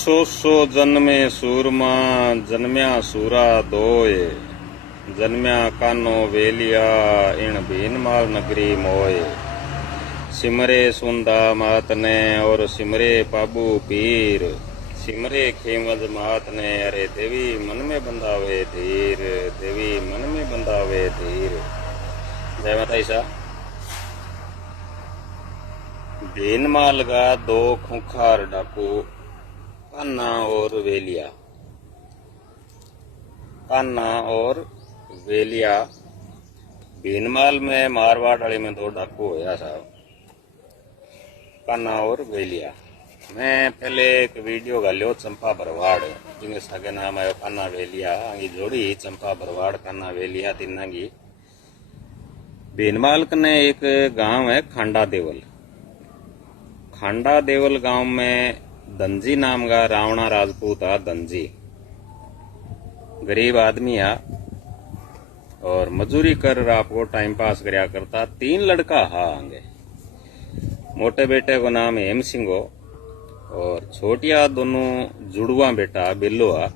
सो जन्मे सूरमा जन्म्या सूरा दोय जन्म्या कानो वेलिया इन भीनमाल नगरी मोय सिमरे सुंदा मात ने और सिमरे पाबू पीर सिमरे खेमज मात ने अरे देवी मन में बंधावे धीर देवी मन में बंधावे धीर। जय माता ईसा। भीनमाल का दो खूंखार डाकू कान्ना और वेलिया। कान्ना और वेलिया भीनमाल में मारवाड़ वाले में दो डाकू होया साहब, कान्ना और वेलिया। मैं पहले एक वीडियो गालियो चंपा भरवाड़ जिनके सगे नाम आयो कान्ना वेलिया आंगी जोड़ी चंपा भरवाड़ कान्ना वेलिया तीनांगी। भीनमाल कने एक गांव है खांडा देवल। खांडा देवल गांव में धनजी नाम का रावणा राजपूत आ। धनजी गरीब आदमी आ और मजूरी कर आपको टाइम पास करया करता। तीन लड़का हा आंगे। मोटे बेटे को नाम हेम सिंह हो और छोटिया दोनों जुड़वा बेटा बिल्लो आ।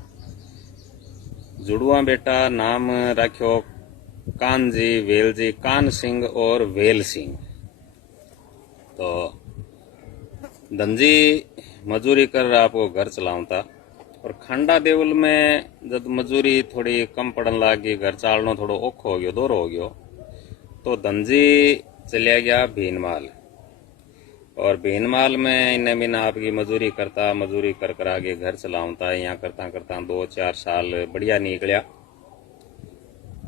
जुड़वा बेटा नाम रखो कानजी वेलजी, कान सिंह और वेल सिंह। तो धनजी मजूरी कर आपको घर चलाऊता और खंडा देवल में जब मजूरी थोड़ी कम पड़न लागी, घर चालनो थोड़ो औखो हो गयो, दोरो हो गयो, तो धनजी चलिया गया भीनमाल। और भीनमाल में इन्हें बिना आपकी मजूरी करता, मजूरी कर कर आगे घर चलाऊता। यहाँ करता करता 2-4 साल बढ़िया निकलिया।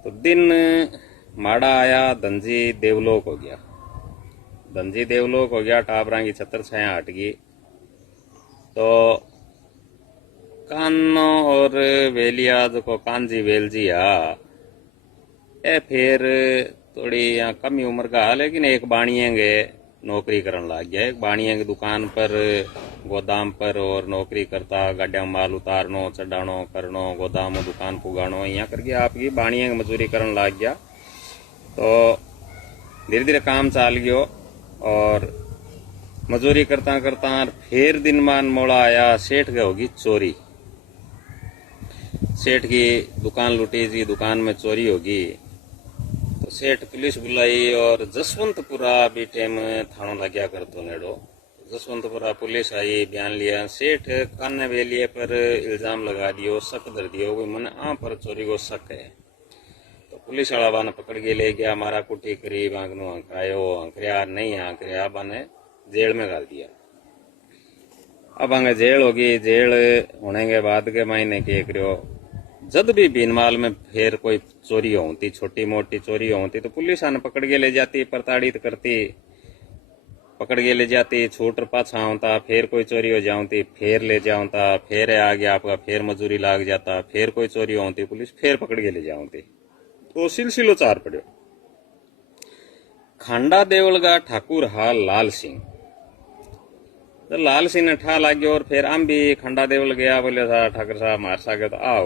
तो दिन माड़ा आया, धनजी देवलोक हो गया। धनजी देवलोक हो गया, टाबरा की छतर छाया हट गई। तो कानो और वेलिया जो को कानजी वेलजी आ ए फिर थोड़ी यहाँ कमी उम्र का, लेकिन एक बाणियेंगे नौकरी करन लग गया। एक बाणिये की दुकान पर, गोदाम पर और नौकरी करता। गाड़िया में माल उतारनो, चढ़ानो, करनो, गोदाम में दुकान पुगानो, यहाँ करके आपकी बाणिये की मजूरी करन लग गया। तो धीरे धीरे काम चाल गयो और मजूरी करता करता फिर दिन मान मोड़ा आया। सेठ के होगी चोरी। सेठ की दुकान लुटी जी, दुकान में चोरी होगी। तो सेठ पुलिस बुलाई और जसवंतपुरा बीटे में थानो लग्या कर तो नेड़ो। जसवंतपुरा पुलिस आई, बयान लिया। सेठ कान्ने वेलिए पर इल्जाम लगा दियो, शक धर दियो, कोई मन आ पर चोरी को शक है। तो पुलिस वाला बाने पकड़ के ले गया, मारा कुटी करी, बांगनो हंकरायो, हंकरिया नहीं हंकरिया, बाने जेल में डाल दिया। अब आगे जेल होगी। जेल होने के बाद के महीने के करियो, जब भी भीनमाल में फिर कोई चोरी होती, छोटी मोटी चोरी होती, तो पुलिस आने पकड़ के ले जाती, प्रताड़ित करती, पकड़ के ले जाती, छूट पाछा होता। फिर कोई चोरी हो जाती, फिर ले जाता, फिर आ गया आपका, फिर मजूरी लाग जाता। फिर कोई चोरी होती, पुलिस फिर पकड़ के ले जाती। तो सिलसिलो चार पड़ो। खांडा देवल का ठाकुर हा लाल सिंह। तो लाल सिंह ने ठा लाग्यो और फिर हम भी खंडा देवल गया। बोले था ठाकुर साहब मार सके तो आओ।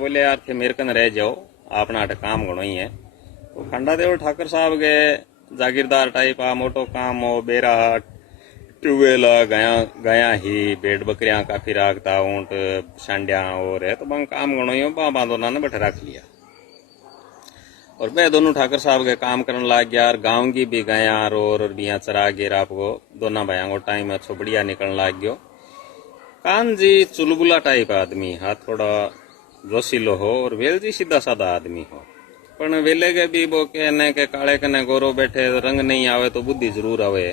बोले यार थे मेरे कन रह जाओ, अपना अट काम घणो ही है। तो खंडा देवल ठाकुर साहब गए, जागीरदार टाइप आ, मोटो काम हो, बेरा ट्यूबवेल गया ही, भेड़ बकरियां काफी राखता, ऊंट सांडिया और है। तो बंग काम घणो ही हो, बांधोना ने बैठे रख लिया। और मैं दोनों ठाकर साहब के काम करने लग गया। और गाँव की भी गया और बिया चरा गिर आपको दोनों भाइयों को टाइम अच्छो बढ़िया निकलने लग गयो। कान जी चुलबुला टाइप आदमी हा, थोड़ा जोशीलो हो, और वेल जी सीधा साधा आदमी हो। पर वेले के भी वो कहने के काले कने गोरो बैठे, रंग नहीं आवे तो बुद्धि जरूर आवे।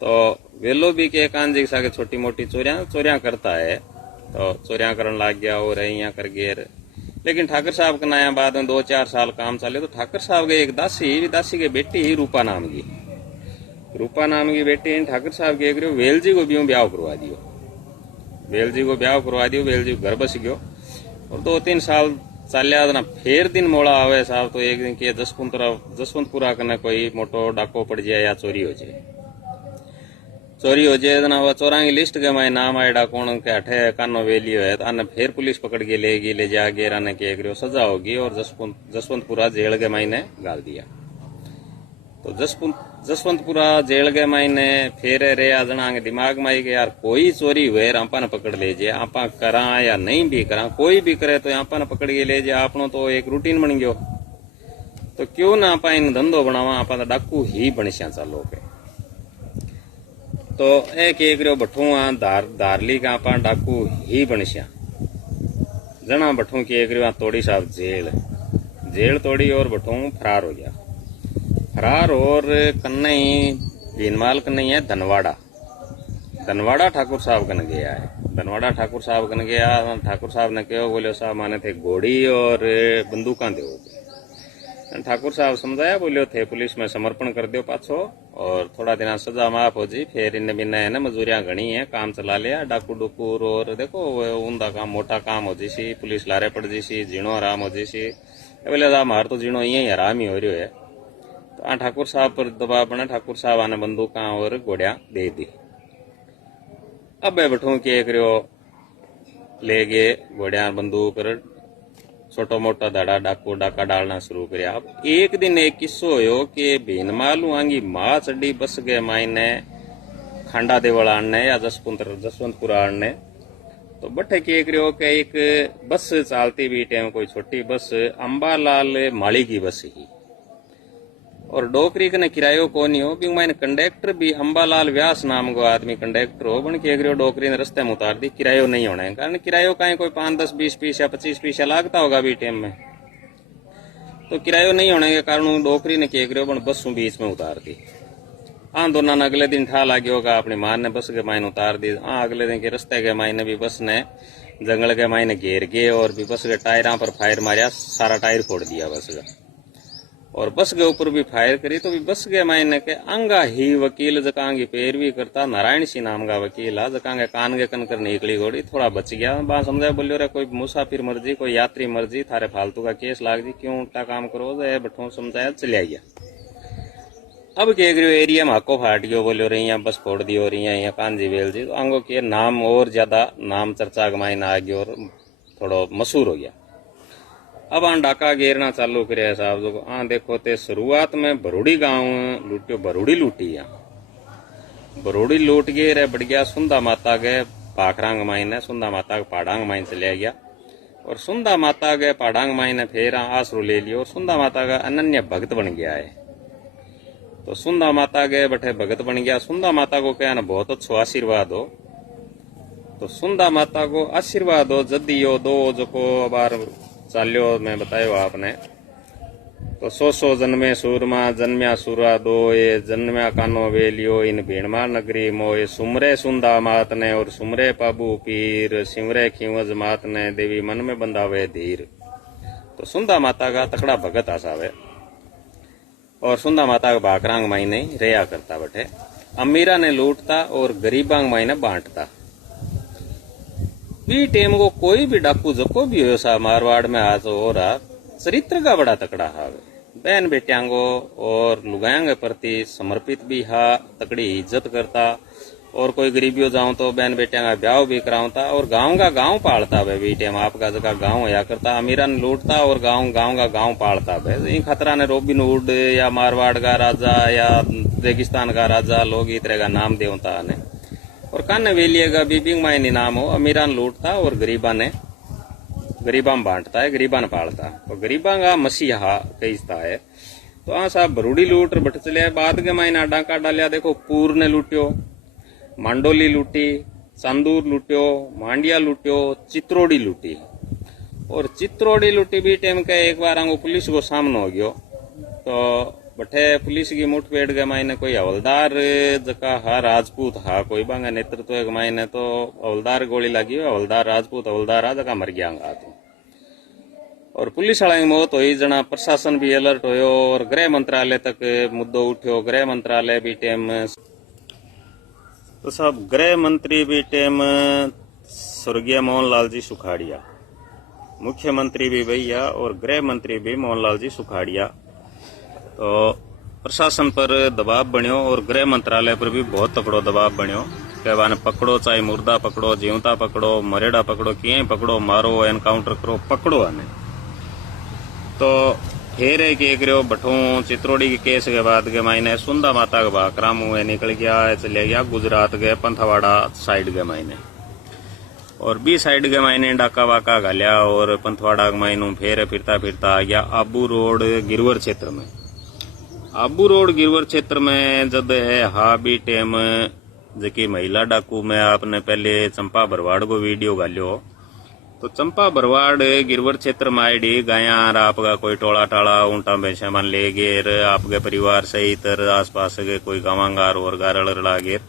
तो वेलो भी के कान जी के छोटी मोटी चोरियां करता है। तो चोरियां करने लग गया और यहाँ कर गेर। लेकिन ठाकर साहब का नया बाद में 2-4 साल काम चले। तो ठाकर साहब के एक दासी के बेटी ही रूपा नाम की बेटी ठाकर साहब के एक वेल जी को भी ब्याह करवा दियो। वेल जी को ब्याह करवा दियो, वेल जी घर बस गयो। और 2-3 साल चालिया ना फिर दिन मोड़ा आवे साहब। तो एक दिन के जसवंतपुरा कने कोई मोटो डाको पड़ जाए या चोरी हो जाए। चोरी हो जाए ना, वो चोरा की लिस्ट के मैं नाम आएडा कौन के हठे कानो वेलियो है। तो आने फिर पुलिस पकड़ के लेगी, ले जाके आने के सजा होगी और जसवंतपुरा जेल के मायने गाल दिया। तो जसवंतपुरा जेल के मायने फिर रे जना के दिमाग में आई कि यार कोई चोरी हुए आपा ने पकड़ लीजिए, आपा करा या नहीं भी करा, कोई भी करे तो आपा ने पकड़ के लीजिए, आपनो तो एक रूटीन बन गयो, तो क्यों ना आपा इन धंधो बनावा, आपा तो डाकू ही बनस्या चालो के। तो एक रो बठुआ धारली का आपा डाकू ही बनस्या जना बठू की एक तोड़ी साहब जेल तोड़ी और बठू फरार हो गया। फरार और कन्ने भीनमाल कन्ने है धनवाड़ा ठाकुर साहब कन गया है। धनवाड़ा ठाकुर साहब कन गया, ठाकुर साहब ने कहो बोलो साहब माने थे घोड़ी और बंदूका दो। ठाकुर साहब समझाया बोलियो थे पुलिस में समर्पण कर दो पाछो और थोड़ा दिन सजा माफ हो जी, फिर इन बिना है ना मजूरियां घनी है, काम चला लिया, डाकू डुकूर और देखो उनका काम मोटा काम हो जीसी, पुलिस लारे पड़ जीसी, जीणो आराम हो जीसी। बोले साहब मार तो जीणो यही आराम ही हो रही है। तो ठाकुर साहब पर दबाव बना, ठाकुर साहब आने बंदूका और घोड़िया दे दी। अब बैठू के एक ले गए घोड़िया बंदूक छोटो मोटा धड़ा डाकू डाका डालना शुरू कर। अब एक दिन एक किस्सो हो कि भीनमालू आंगी माँ चढ़ी बस गए मायने खांडा देवल आने या जसवंतपुरा आने। तो बठे के एक बस चालती भी टाइम कोई छोटी बस अंबालाल माली की बस ही और डोकरी कने किरायो कोनी हो, बिंग मायने कंडक्टर भी अंबालाल व्यास नाम को आदमी कंडक्टर हो, बन के डोकरी ने रस्ते में उतार दी, किरायो नहीं होना है। कारण किरायो कहीं कोई 5, 10, 20 पैसा 25 पैसा लागता होगा भी टाइम में, तो किरायो नहीं होने के कारण डोकरी ने के बस बीच में उतार दी। दोनों ने अगले दिन ठा लागे होगा, अपनी मां ने बस के मायने उतार दी। अगले दिन के रस्ते के मायने भी बस ने जंगल के मायने घेर गए और भी बस के टायरा पर फायर मारिया, सारा टायर फोड़ दिया बस का, और बस के ऊपर भी फायर करी। तो भी बस के मायने के अंगा ही वकील जकांगी पैरवी करता नारायण सिंह नाम का वकील आ, जकांगे कान के कनकर निकली घोड़ी, थोड़ा बच गया। बात समझा बोलियो रे कोई मुसाफिर मर्जी कोई यात्री मर्जी, थारे फालतू का केस लाग जी, क्यों उल्टा काम करो, बठो समझाया चलिया गया। अब के एरिया में हको फाट गयो, बोलियो रे यहाँ बस फोड़ दी और यहाँ कांजी वेल जी, तो अंगो के नाम और ज्यादा नाम चर्चा के मायने आ गयो और थोड़ो मशहूर हो गया। अब डाका घेरना चालू करे साहब जो देखो ते शुरुआत में भरूड़ी गांव लूटियो, भरूड़ी लूटी भरूड़ी लूट गए रे बढ़ गया सुंदा माता के पाखरांग मायने, सुंदा माता के पहाड़ांग मायने चले गया और सुंदा माता के पहाड़ांग मायने फिर आसरू ले लियो और सुंदा माता का अनन्य भक्त बन गया है। तो सुंदा माता के बठे भगत बन गया। सुंदा माता को क्या ना बहुत अच्छा आशीर्वाद हो, तो सुंदा माता को आशीर्वाद हो जदियो दो जो को बार चाल्यो मैं बतायो आपने। तो 100 जन्मे सूरमा जन्म्या सूरा दो, ये जन्म्या कानो वेलियो इन भीणमाल नगरी मोए, सुमरे सुंदा मात ने और सुमरे पाबू पीर, सिमरे खीवज मात ने देवी मन में बंधावे धीर। तो सुंदा माता का तकड़ा भगत आसावे और सुंदा माता का भाखरांग मायने रेया करता बटे, अमीरा ने लूटता और गरीबांग मायने बांटता। भी टेम को कोई भी डाकू जको भी हो सा मारवाड़ में आज हो रहा चरित्र का बड़ा तकड़ा हावे, बहन बेटियांगो और लुगायांगे प्रति समर्पित भी हा, तकड़ी इज्जत करता। और कोई गरीबियों जाऊं तो बहन बेटियां का ब्याह भी कराऊंता और गांव का गांव पालता भाई भी टेम आपका जगह गांव होया करता। अमीरा ने लूटता और गांव का गांव पालता भाई। खतरा ने रोबिन हुड या मारवाड़ का राजा या रेगिस्तान का राजा लोग इस तरह का नाम देवता ने और कान्ने वेलिएगा बीबिंग मायनी नाम हो। अमीरा ने लूटता और गरीबा में बांटता है, गरीबा ने पालता। तो गरीबा का मसीहा कहता है। तो हाँ साहब भरूड़ी लूट बट चले बाद के मायने डाका डालिया। देखो पूर ने लूटियो, मांडोली लूटी, चांदूर लूटियो, मांडिया लूटियो, चित्रोड़ी लूटी। और चित्रोड़ी लूटी भी टाइम के एक बार आंगो पुलिस को सामनो हो गयो। तो बठे पुलिस की मुठभेड़ के मायने कोई हवलदार जका हा राजपूत हा कोई बांगा नेतृत्व के मायने तो हवलदार गोली लगी हो। हवलदार राजपूत हवलदार आ जका मर गया तो और पुलिस वाला की मौत हुई। जना प्रशासन भी अलर्ट होयो और गृह मंत्रालय तक मुद्दो उठ्यो। गृह मंत्रालय भी टाइम तो साहब गृह मंत्री भी टाइम स्वर्गीय मोहनलाल जी सुखाड़िया, मुख्यमंत्री भी भैया और गृह मंत्री भी मोहनलाल जी सुखाड़िया। तो प्रशासन पर दबाव बन्यो और गृह मंत्रालय पर भी बहुत तकड़ो दबाव बन्यो कि वाने पकड़ो, चाहे मुर्दा पकड़ो, जीवता पकड़ो, मरेड़ा पकड़ो, किए पकड़ो, मारो, एनकाउंटर करो, पकड़ो आने। तो फिर एक करो बठू चित्रोड़ी के केस के बाद के मायने सुंदा माता का भाकरा मुँह निकल गया, चले गया गुजरात के पंथवाड़ा साइड के मायने, और बी साइड के मायने डाका वाका घालिया और पंथवाड़ा के मायनू फिर फिरता फिरता आ गया आबू रोड गिरवर क्षेत्र में। आबू रोड गिरवर क्षेत्र में जब है हा बी टेम जबकि महिला डाकू में आपने पहले चंपा भरवाड़ को वीडियो घालियो, तो चंपा भरवाड़ गिरवर क्षेत्र में आईडी गाया आपका कोई टोला टाला ऊंटा भैंसा मान ले गेर आपके परिवार सहित आसपास के कोई गावांगार और गारड़ गेर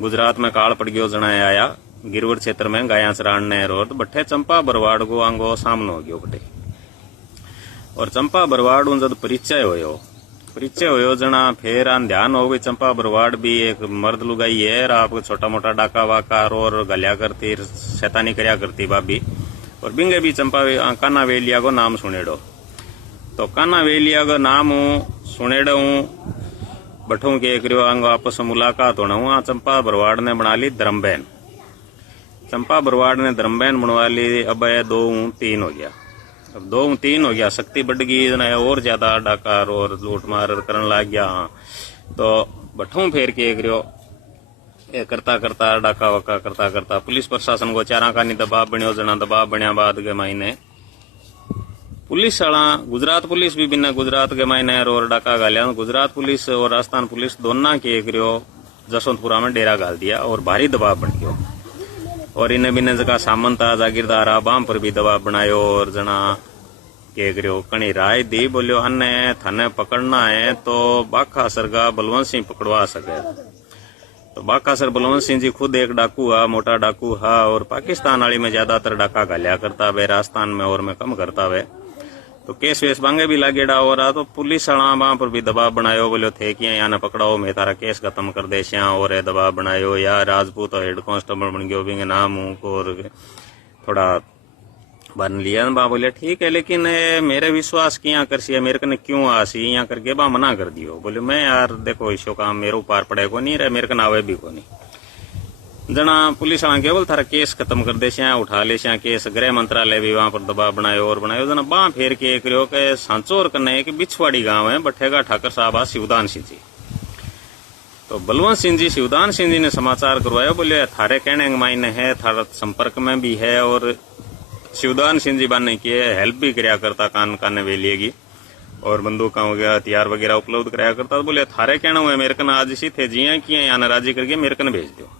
गुजरात में काल पड़ गयो जना आया गिरवर क्षेत्र में गाया चराने रोड बट्ठे चंपा भरवाड़ को आंगो सामनो हो गयो बटे। और चंपा भरवाड़ जब परिचय होयो जना फिर आन ध्यान हो गई चंपा भरवाड़ भी एक मर्द लुगाई है, आप छोटा मोटा डाका वाका और गलिया करती शैतानी करया करती भाभी, और बिंगे भी चंपा काना वेलिया को नाम सुनेड़ो। तो काना वेलिया को नाम सुनेड़ो बठों के करियो अंग आपस मुलाकात होना हुआ। चंपा भरवाड़ ने बना ली धर्मबहन, चंपा भरवाड़ ने धर्मबहन बनवा ली। अब 2-3 हो गया, अब 2-3 हो गया, शक्ति बढ़ गई और ज्यादा डाकार और लूट मार करने लग गया। तो बठों फेर के करियो करता करता डाका वका करता करता पुलिस प्रशासन को चारा का दबाव बनियो जना, दबाव बनया बाद के मायने पुलिस वाला गुजरात पुलिस भी बिना गुजरात के मायने और डाका गालिया, गुजरात पुलिस और राजस्थान पुलिस दोनों के करियो जसवंतपुरा में डेरा गाल दिया और भारी दबाव बन गयो। और इन्हें बिने जगह सामंत जागीरदार आबाम पर भी दबाव बनायो और जना के करियो कणी राय दी, बोलियो अन्ने थाने पकड़ना है तो बाखा सरगा बलवंत सिंह पकड़वा सके। तो बाखा सर बलवंत सिंह जी खुद एक डाकू हा, मोटा डाकू हा, और पाकिस्तान वाली में ज्यादातर डाका घालिया करता वे, राजस्थान में और में कम करता वे। तो केस वेस बांगे भी लागेड़ा हो रहा, तो पुलिस वाला पर भी दबाव बनायो, बोलो थे कि यहाँ पकड़ाओ मैं तारा केस खत्म कर दे श्या, और दबाव बनायो या राजपूत हेड कांस्टेबल बन गयो बिंगे नाम और थोड़ा बन लिया। बा बोले ठीक है, लेकिन मेरे विश्वास किया करसी मेरे कने क्यों आसी यहाँ करके बा मना कर दियो। बोले मैं यार देखो इसो काम मेरे ऊपर पड़े को नहीं रहे, मेरे कने आवे भी को नहीं। जना पुलिस वाला केवल थारा केस खत्म कर दे श्या, उठा ले श्या केस। गृह मंत्रालय भी वहां पर दबाव बनायो और बनायो। जना बाँ फेर के करियो के सांचोर कने एक बिछवाड़ी गांव है, बठेगा ठाकर साहब आ शिवदान सिंह जी। तो बलवंत सिंह जी शिवदान सिंह जी ने समाचार करवायो, बोले थारे कहने मायने है, थारा संपर्क में भी है, और शिवदान सिंह जी बाने की हेल्प भी कराया करता कान काने वेलिएगी और बंदूका वगैरह हथियार वगैरह उपलब्ध कराया करता। बोले थारे कहना हुआ मेरे कन आज सी थे जिया किया यहाँ राजी करके मेरे कन भेज दो।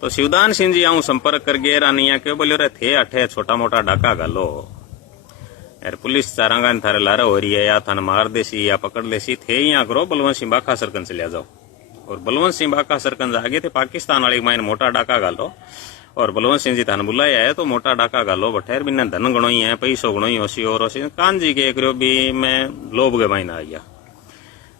तो शिवदान सिंह जी आऊं संपर्क कर गए रानिया के, बोले रे थे अठे छोटा मोटा डाका गालो यार, पुलिस चारांगा थारे लारा हो रही है, या थाने मार देसी या पकड़ लेसी, थे यहाँ करो बलवंत सिंह बाखा सरकन से ले जाओ। और बलवंत सिंह बाखा सरकन आगे थे पाकिस्तान वाली माइन मोटा डाका गालो, और बलवंत सिंह जी थाने बुलाया है तो मोटा डाका गालो। बठेर बिना धन गणो ही है, पैसो गणो ही होसी और होसी। कान जी के करो भी मैं लोभ के माइन आ गया।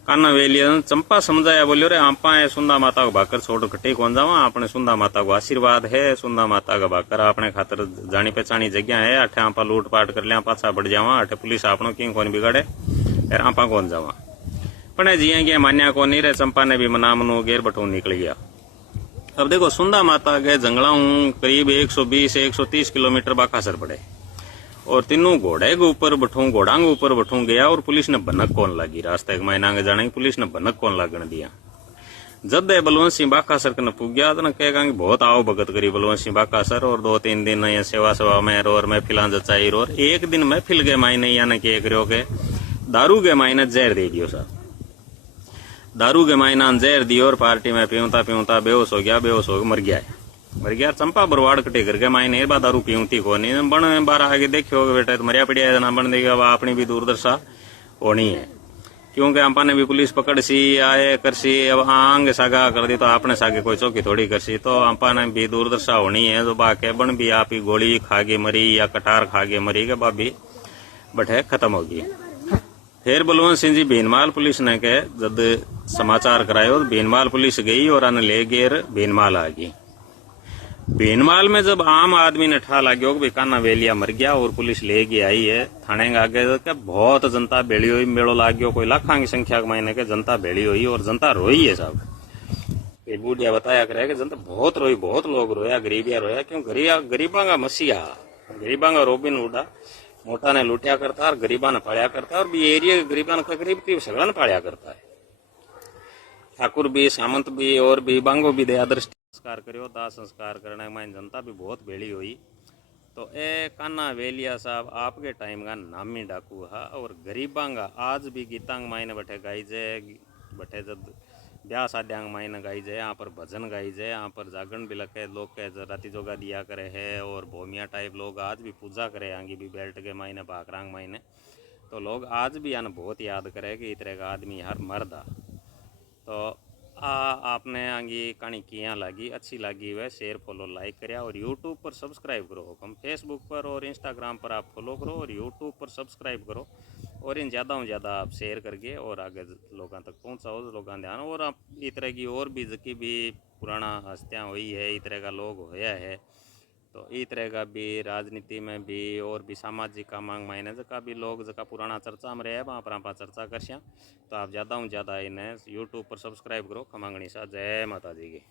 काना वेलिया चंपा समझाया, बोलियो रे आपा सुंदा माता को भाकर छोड़ कटे कौन जावा, अपने सुंदा माता को आशीर्वाद है, सुंदा माता का भाकर अपने खातर जानी पहचानी जगह है, अठे आपा लूट पाट कर लिया पाछा बढ़ जावा, अठे पुलिस आपनो की कौन बिगाड़े यार आपा कौन जावा। पण जिया गया मान्या को नहीं रे, चंपा ने भी मना मनो गेर बठू निकल गया। अब देखो सुंदा माता के जंगला करीब 120-130 किलोमीटर बाकासर पड़े, और तीनों घोड़े के ऊपर बठू घोड़ा के ऊपर बठू गया, और पुलिस ने भनक कौन लगी रास्ते के महीना के जाने की पुलिस ने भनक कौन लागण दिया। जब बलवंत सिंह बाकासर कन पुग गया तो कहेगा कि बहुत आओ भगत करी बलवंत सिंह बाकासर, और 2-3 दिन ये सेवा सेवा में और महफिला जचाई, और एक दिन महफिल के मायने यानी कि करो के दारू के मायने जहर दे दियो साहब, दारू के मायना जहर दियो, और पार्टी में पीऊता पीऊता बेहोश हो गया, बेहोश हो मर गया। चंपा बरवाड़ कटे करके मायने बा दारू पीऊती को नहीं बन बार आगे देखियो बेटा तो मरिया पड़िया ना बन देगा, अपनी भी दूरदर्शा होनी है, क्योंकि आपा ने भी पुलिस पकड़ सी आए करसी, अब आंग सागा कर दी तो आपने सागे कोई चौकी थोड़ी करसी, तो आपा ने भी दूरदर्शा होनी है। तो बाके बन भी आप ही गोली खागे मरी या कटार खागे मरी के बाबी बठे खत्म होगी। फिर बलवंत सिंह जी भीनमाल पुलिस ने के जब समाचार करायो, भीनमाल पुलिस गई और अन ले गेर भीनमाल आ गई। भीनमाल में जब आम आदमी ने ठा लाग्यो कि काना वेलिया मर गया और पुलिस ले गई आई है थाने आगे, तो बहुत जनता भेड़ी हुई, मेड़ो लागयो, कोई लाखों की संख्या के मायने के जनता भेड़ी हुई, और जनता रोई है साहब। एक बूढ़िया बताया करे कि जनता बहुत रोई, बहुत लोग रोया, गरीबिया रोया, क्यों गरीबा का मसीहा, गरीबा का रोबिन हुड, मोटा ने लुटिया करता है और गरीबा ने पालिया करता है, और भी एरिया गरीबा ने करीब सगड़ा ने पालिया करता है। ठाकुर भी, सामंत भी और भी बांगो भी दया दृष्टि संस्कार करो, दाह संस्कार करने में जनता भी बहुत भेड़ी हुई। तो ए कान्हा वेलिया साहब आपके टाइम का नामी डाकू है, और गरीबा का आज भी गीतांग मायने बैठे गाई जाए, बैठे जब ब्याह शादियांग मायने गाई जाए, यहाँ पर भजन गाई जाए, यहाँ पर जागरण भी लगे, लोग के राती जोगा दिया करे है, और भोमिया टाइप लोग आज भी पूजा करे आगे भी बेल्ट के मायने भाकरांग मायने। तो लोग आज भी यान बहुत याद करे कि इतने का आदमी हर मर्द आ। तो आपने आगे कहानी किया लगी, अच्छी लगी वह शेयर फॉलो लाइक करिया, और यूट्यूब पर सब्सक्राइब करो। हम फेसबुक पर और इंस्टाग्राम पर आप फॉलो करो, और यूट्यूब पर सब्सक्राइब करो, और इन ज़्यादा से ज़्यादा आप शेयर करके और आगे लोगों तक पहुँचाओ, लोगों ध्यान। और आप इस तरह की और भी जकी भी पुराना हस्तियाँ हुई है, इस तरह का लोग होया है, तो इस तरह का भी राजनीति में भी और भी सामाजिक का मांग मायने जका भी लोग जका पुराना चर्चा में रहे वहाँ पर आप चर्चा कर। तो आप ज़्यादा से ज़्यादा इन्हें यूट्यूब पर सब्सक्राइब करो। खमांगणी सा जय माता जी की।